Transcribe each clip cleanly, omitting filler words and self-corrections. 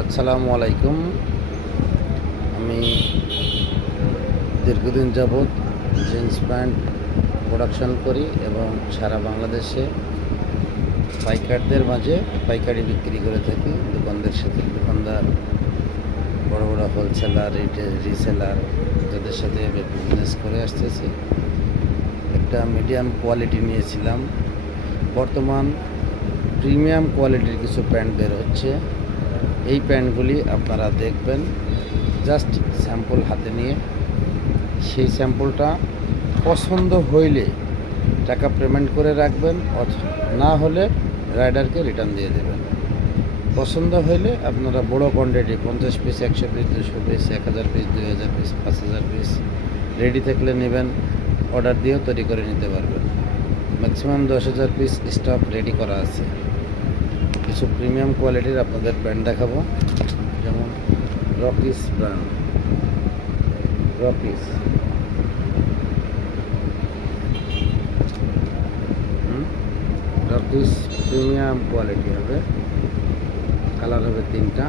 আসসালামু আলাইকুম। আমি দীর্ঘদিন যাবৎ জিন্স প্যান্ট প্রোডাকশন করি এবং সারা বাংলাদেশে পাইকারদের মাঝে পাইকারি বিক্রি করে থাকি। দোকানদার সাথে দোকানদার, বড় বড় হোলসেলার, রিসেলার, যাদের সাথে আমি বিজনেস করে আসতেছি। একটা মিডিয়াম কোয়ালিটি নিয়েছিলাম। বর্তমান প্রিমিয়াম কোয়ালিটির কিছু প্যান্ট বের হচ্ছে। এই প্যান্টগুলি আপনারা দেখবেন, জাস্ট স্যাম্পল হাতে নিয়ে সেই স্যাম্পলটা পছন্দ হইলে টাকা পেমেন্ট করে রাখবেন, না হলে রাইডারকে রিটার্ন দিয়ে দেবেন। পছন্দ হইলে আপনারা বড় quantity 50 piece, 100 piece, 200 piece, 1000 piece, 2000 piece, 5000 piece ready থাকলে নেবেন। অর্ডার দিয়েও তৈরি করে নিতে পারবেন। ম্যাক্সিমাম 10,000 পিস স্টক রেডি করা আছে। কিছু প্রিমিয়াম কোয়ালিটির আপনাদের প্যান্ট দেখাবো, যেমন রকিস ব্র্যান্ড। রকিস প্রিমিয়াম কোয়ালিটি হবে। কালার হবে 3টা।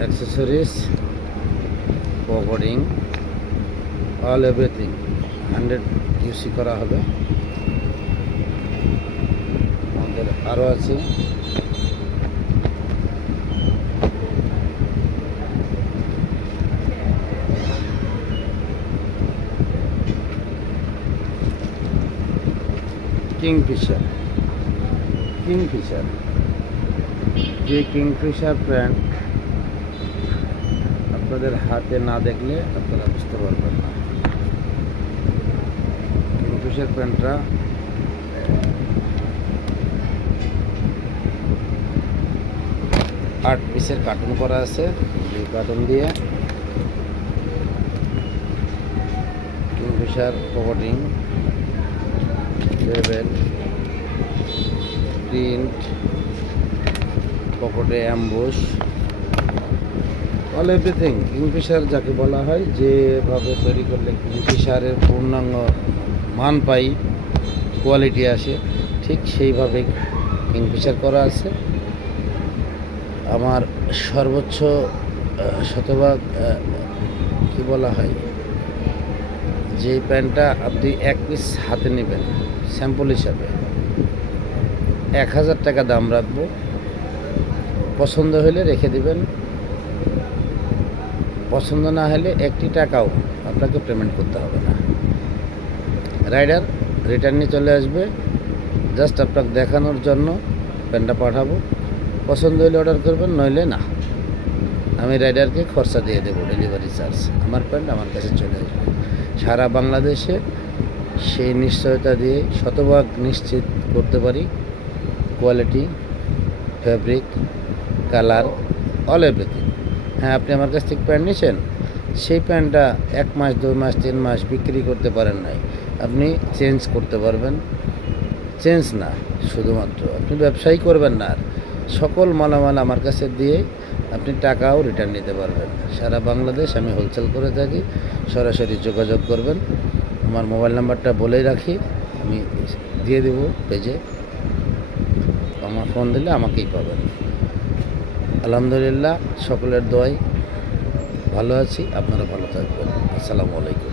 অ্যাক্সেসরিজ, পকেটিং, অল এভরিথিং 100 ইউসি করা হবে। আমাদের আরও আছে কিংফিশার। যে কিংফিশার প্যান্ট আপনাদের হাতে না দেখলে আপনারা বুঝতে পারবেন না। কিংফিশার প্যান্টটা 8 পিসের কার্টুন করা আছে। এই কার্টুন দিয়ে কিংফিশার পকেটিং, লেবেল, প্রিন্ট, পকেটে অ্যাম্বুশ, অল এভরিথিং। কিংফিশার যাকে বলা হয়, যেভাবে তৈরি করলে কিংফিশারের পূর্ণাঙ্গ মান পাই, কোয়ালিটি আসে, ঠিক সেইভাবে কিংফিশার করা আছে। আমার সর্বোচ্চ শতভাগ কি বলা হয়, যে প্যান্টটা আপনি 1 পিস হাতে নেবেন স্যাম্পল হিসাবে 1000 টাকা দাম রাখবো। পছন্দ হলে রেখে দিবেন, পছন্দ না হলে 1 টাকাও আপনাকে পেমেন্ট করতে হবে না। রাইডার রিটার্ন নিয়ে চলে আসবে। জাস্ট আপনাকে দেখানোর জন্য প্যান্টটা পাঠাবো। পছন্দ হলে অর্ডার করবেন, নইলে না। আমি রাইডারকে খরচা দিয়ে দেবো, ডেলিভারি চার্জ। আমার প্যান্ট আমার কাছে চলে আসবে। সারা বাংলাদেশে সেই নিশ্চয়তা দিয়ে শতভাগ নিশ্চিত করতে পারি, quality, fabric, colour, all everything. হ্যাঁ, আপনি আমার কাছ থেকে প্যান্ট নিয়েছেন, সেই প্যান্টটা 1 মাস, 2 মাস, 3 মাস বিক্রি করতে পারেন নাই, আপনি চেঞ্জ করতে পারবেন। চেঞ্জ না, শুধুমাত্র আপনি ব্যবসায়ী করবেন না, আর সকল মালামাল আমার কাছে দিয়ে আপনি টাকাও রিটার্ন নিতে পারবেন। সারা বাংলাদেশ আমি হোলসেল করে থাকি। সরাসরি যোগাযোগ করবেন। আমার মোবাইল নাম্বারটা বলেই রাখি, আমি দিয়ে দেব পেজে। আমার ফোন দিলে আমাকেই পাবেন। আলহামদুলিল্লাহ, সকলের দোয়ায় ভালো আছি। আপনারা ভালো থাকবেন। আসসালামু আলাইকুম।